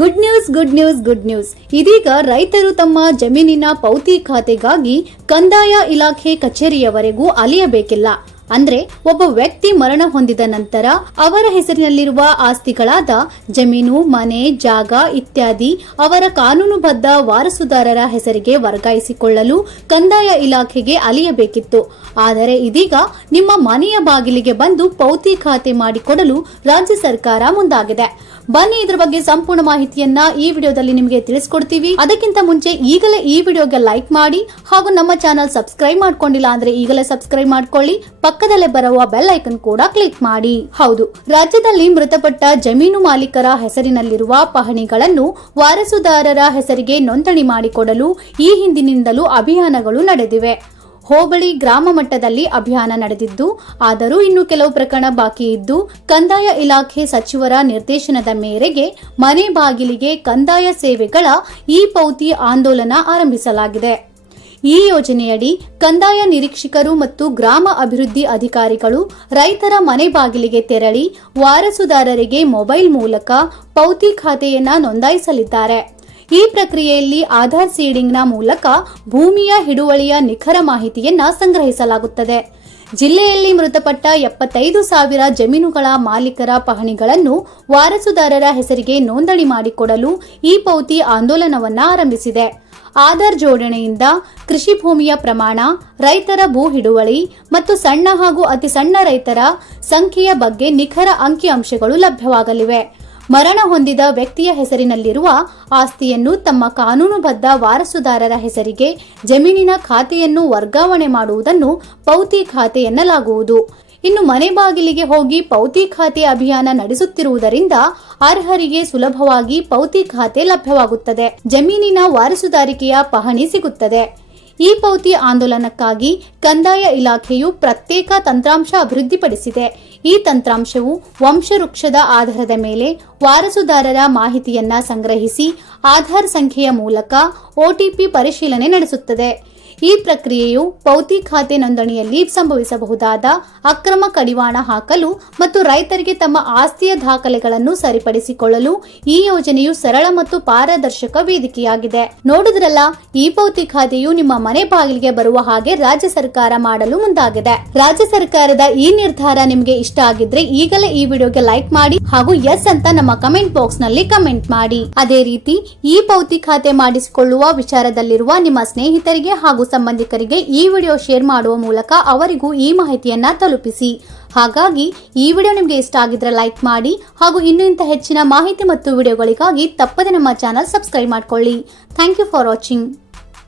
Good news good news good news ಇದೀಗ ರೈತರು ತಮ್ಮ ಜಮೀನಿನ ಪೌತಿ ಖಾತೆಗಾಗಿ ಕಂದಾಯ ಇಲಾಖೆ ಕಚೇರಿಯವರೆಗೂ ಅಲಿಯಬೇಕಿಲ್ಲ. ಅಂದ್ರೆ ಒಬ್ಬ ವ್ಯಕ್ತಿ ಮರಣ ಹೊಂದಿದ ನಂತರ ಅವರ ಹೆಸರಿನಲ್ಲಿರುವ ಆಸ್ತಿಗಳಾದ ಜಮೀನು, ಮನೆ, ಜಾಗ ಇತ್ಯಾದಿ ಅವರ ಕಾನೂನುಬದ್ಧ ವಾರಸುದಾರರ ಹೆಸರಿಗೆ ವರ್ಗಾಯಿಸಿಕೊಳ್ಳಲು ಕಂದಾಯ ಇಲಾಖೆಗೆ ಅಲಿಯಬೇಕಿತ್ತು. ಆದರೆ ಇದೀಗ ನಿಮ್ಮ ಮನೆಯ ಬಾಗಿಲಿಗೆ ಬಂದು ಪೌತಿ ಖಾತೆ ಮಾಡಿಕೊಡಲು ರಾಜ್ಯ ಸರ್ಕಾರ ಮುಂದಾಗಿದೆ. ಬನ್ನಿ ಇದರ ಬಗ್ಗೆ ಸಂಪೂರ್ಣ ಮಾಹಿತಿಯನ್ನ ಈ ವಿಡಿಯೋದಲ್ಲಿ ನಿಮಗೆ ತಿಳಿಸ್ಕೊಡ್ತೀವಿ. ಅದಕ್ಕಿಂತ ಮುಂಚೆ ಈಗಲೇ ಈ ವಿಡಿಯೋಗೆ ಲೈಕ್ ಮಾಡಿ ಹಾಗೂ ನಮ್ಮ ಚಾನಲ್ ಸಬ್ಸ್ಕ್ರೈಬ್ ಮಾಡ್ಕೊಂಡಿಲ್ಲ ಅಂದ್ರೆ ಈಗಲೇ ಸಬ್ಸ್ಕ್ರೈಬ್ ಮಾಡ್ಕೊಳ್ಳಿ. ಪಕ್ಕದಲ್ಲೇ ಬರುವ ಬೆಲ್ ಐಕನ್ ಕೂಡ ಕ್ಲಿಕ್ ಮಾಡಿ. ಹೌದು, ರಾಜ್ಯದಲ್ಲಿ ಮೃತಪಟ್ಟ ಜಮೀನು ಮಾಲೀಕರ ಹೆಸರಿನಲ್ಲಿರುವ ಪಹಣಿಗಳನ್ನು ವಾರಸುದಾರರ ಹೆಸರಿಗೆ ನೋಂದಣಿ ಮಾಡಿಕೊಡಲು ಈ ಹಿಂದಿನಿಂದಲೂ ಅಭಿಯಾನಗಳು ನಡೆದಿವೆ. ಹೋಬಳಿ ಗ್ರಾಮ ಮಟ್ಟದಲ್ಲಿ ಅಭಿಯಾನ ನಡೆದಿದ್ದು, ಆದರೂ ಇನ್ನು ಕೆಲವು ಪ್ರಕರಣ ಬಾಕಿ ಇದ್ದು, ಕಂದಾಯ ಇಲಾಖೆ ಸಚಿವರ ನಿರ್ದೇಶನದ ಮೇರೆಗೆ ಮನೆ ಬಾಗಿಲಿಗೆ ಕಂದಾಯ ಸೇವೆಗಳ ಈ ಪೌತಿ ಆಂದೋಲನ ಆರಂಭಿಸಲಾಗಿದೆ. ಈ ಯೋಜನೆಯಡಿ ಕಂದಾಯ ನಿರೀಕ್ಷಕರು ಮತ್ತು ಗ್ರಾಮ ಅಭಿವೃದ್ಧಿ ಅಧಿಕಾರಿಗಳು ರೈತರ ಮನೆ ಬಾಗಿಲಿಗೆ ತೆರಳಿ ವಾರಸುದಾರರಿಗೆ ಮೊಬೈಲ್ ಮೂಲಕ ಪೌತಿ ಖಾತೆಯನ್ನ ನೋಂದಾಯಿಸಲಿದ್ದಾರೆ. ಈ ಪ್ರಕ್ರಿಯೆಯಲ್ಲಿ ಆಧಾರ್ ಸೀಡಿಂಗ್ನ ಮೂಲಕ ಭೂಮಿಯ ಹಿಡುವಳಿಯ ನಿಖರ ಮಾಹಿತಿಯನ್ನ ಸಂಗ್ರಹಿಸಲಾಗುತ್ತದೆ. ಜಿಲ್ಲೆಯಲ್ಲಿ ಮೃತಪಟ್ಟ ಎಪ್ಪತ್ತೈದು ಸಾವಿರ ಜಮೀನುಗಳ ಮಾಲೀಕರ ಪಹಣಿಗಳನ್ನು ವಾರಸುದಾರರ ಹೆಸರಿಗೆ ನೋಂದಣಿ ಮಾಡಿಕೊಡಲು ಈ ಪೌತಿ ಆಂದೋಲನವನ್ನ ಆರಂಭಿಸಿದೆ. ಆಧಾರ್ ಜೋಡಣೆಯಿಂದ ಕೃಷಿ ಭೂಮಿಯ ಪ್ರಮಾಣ, ರೈತರ ಭೂ ಹಿಡುವಳಿ ಮತ್ತು ಸಣ್ಣ ಹಾಗೂ ಅತಿ ಸಣ್ಣ ರೈತರ ಸಂಖ್ಯೆಯ ಬಗ್ಗೆ ನಿಖರ ಅಂಕಿಅಂಶಗಳು ಲಭ್ಯವಾಗಲಿವೆ. ಮರಣ ಹೊಂದಿದ ವ್ಯಕ್ತಿಯ ಹೆಸರಿನಲ್ಲಿರುವ ಆಸ್ತಿಯನ್ನು ತಮ್ಮ ಕಾನೂನುಬದ್ಧ ವಾರಸುದಾರರ ಹೆಸರಿಗೆ ಜಮೀನಿನ ಖಾತೆಯನ್ನು ವರ್ಗಾವಣೆ ಮಾಡುವುದನ್ನು ಪೌತಿ ಖಾತೆ ಎನ್ನಲಾಗುವುದು. ಇನ್ನು ಮನೆ ಬಾಗಿಲಿಗೆ ಹೋಗಿ ಪೌತಿ ಖಾತೆ ಅಭಿಯಾನ ನಡೆಸುತ್ತಿರುವುದರಿಂದ ಅರ್ಹರಿಗೆ ಸುಲಭವಾಗಿ ಪೌತಿ ಖಾತೆ ಲಭ್ಯವಾಗುತ್ತದೆ. ಜಮೀನಿನ ವಾರಸುದಾರಿಕೆಯ ಪಹಣಿ ಸಿಗುತ್ತದೆ. ಈ ಪೌತಿ ಆಂದೋಲನಕ್ಕಾಗಿ ಕಂದಾಯ ಇಲಾಖೆಯು ಪ್ರತ್ಯೇಕ ತಂತ್ರಾಂಶ ಅಭಿವೃದ್ಧಿಪಡಿಸಿದೆ. ಈ ತಂತ್ರಾಂಶವು ವಂಶವೃಕ್ಷದ ಆಧಾರದ ಮೇಲೆ ವಾರಸುದಾರರ ಮಾಹಿತಿಯನ್ನ ಸಂಗ್ರಹಿಸಿ ಆಧಾರ್ ಸಂಖ್ಯೆಯ ಮೂಲಕ ಒಟಿಪಿ ಪರಿಶೀಲನೆ ನಡೆಸುತ್ತದೆ. ಈ ಪ್ರಕ್ರಿಯೆಯು ಪೌತಿ ಖಾತೆ ನೋಂದಣಿಯಲ್ಲಿ ಸಂಭವಿಸಬಹುದಾದ ಅಕ್ರಮ ಕಡಿವಾಣ ಹಾಕಲು ಮತ್ತು ರೈತರಿಗೆ ತಮ್ಮ ಆಸ್ತಿಯ ದಾಖಲೆಗಳನ್ನು ಸರಿಪಡಿಸಿಕೊಳ್ಳಲು ಈ ಯೋಜನೆಯು ಸರಳ ಮತ್ತು ಪಾರದರ್ಶಕ ವೇದಿಕೆಯಾಗಿದೆ. ನೋಡಿದ್ರಲ್ಲ, ಈ ಪೌತಿ ಖಾತೆಯು ನಿಮ್ಮ ಮನೆ ಬಾಗಿಲಿಗೆ ಬರುವ ಹಾಗೆ ರಾಜ್ಯ ಸರ್ಕಾರ ಮಾಡಲು ಮುಂದಾಗಿದೆ. ರಾಜ್ಯ ಸರ್ಕಾರದ ಈ ನಿರ್ಧಾರ ನಿಮಗೆ ಇಷ್ಟ ಆಗಿದ್ರೆ ಈಗಲೇ ಈ ವಿಡಿಯೋಗೆ ಲೈಕ್ ಮಾಡಿ ಹಾಗೂ ಎಸ್ ಅಂತ ನಮ್ಮ ಕಮೆಂಟ್ ಬಾಕ್ಸ್ನಲ್ಲಿ ಕಮೆಂಟ್ ಮಾಡಿ. ಅದೇ ರೀತಿ, ಈ ಪೌತಿ ಖಾತೆ ಮಾಡಿಸಿಕೊಳ್ಳುವ ವಿಚಾರದಲ್ಲಿರುವ ನಿಮ್ಮ ಸ್ನೇಹಿತರಿಗೆ ಹಾಗೂ ಸಂಬಂಧಿಕರಿಗೆ ಈ ವಿಡಿಯೋ ಶೇರ್ ಮಾಡುವ ಮೂಲಕ ಅವರಿಗೂ ಈ ಮಾಹಿತಿಯನ್ನ ತಲುಪಿಸಿ. ಹಾಗಾಗಿ ಈ ವಿಡಿಯೋ ನಿಮಗೆ ಇಷ್ಟ ಆಗಿದ್ರೆ ಲೈಕ್ ಮಾಡಿ ಹಾಗೂ ಇನ್ನೂ ಇಂಥ ಹೆಚ್ಚಿನ ಮಾಹಿತಿ ಮತ್ತು ವಿಡಿಯೋಗಳಿಗಾಗಿ ತಪ್ಪದೆ ನಮ್ಮ ಚಾನಲ್ ಸಬ್ಸ್ಕ್ರೈಬ್ ಮಾಡ್ಕೊಳ್ಳಿ. Thank you for watching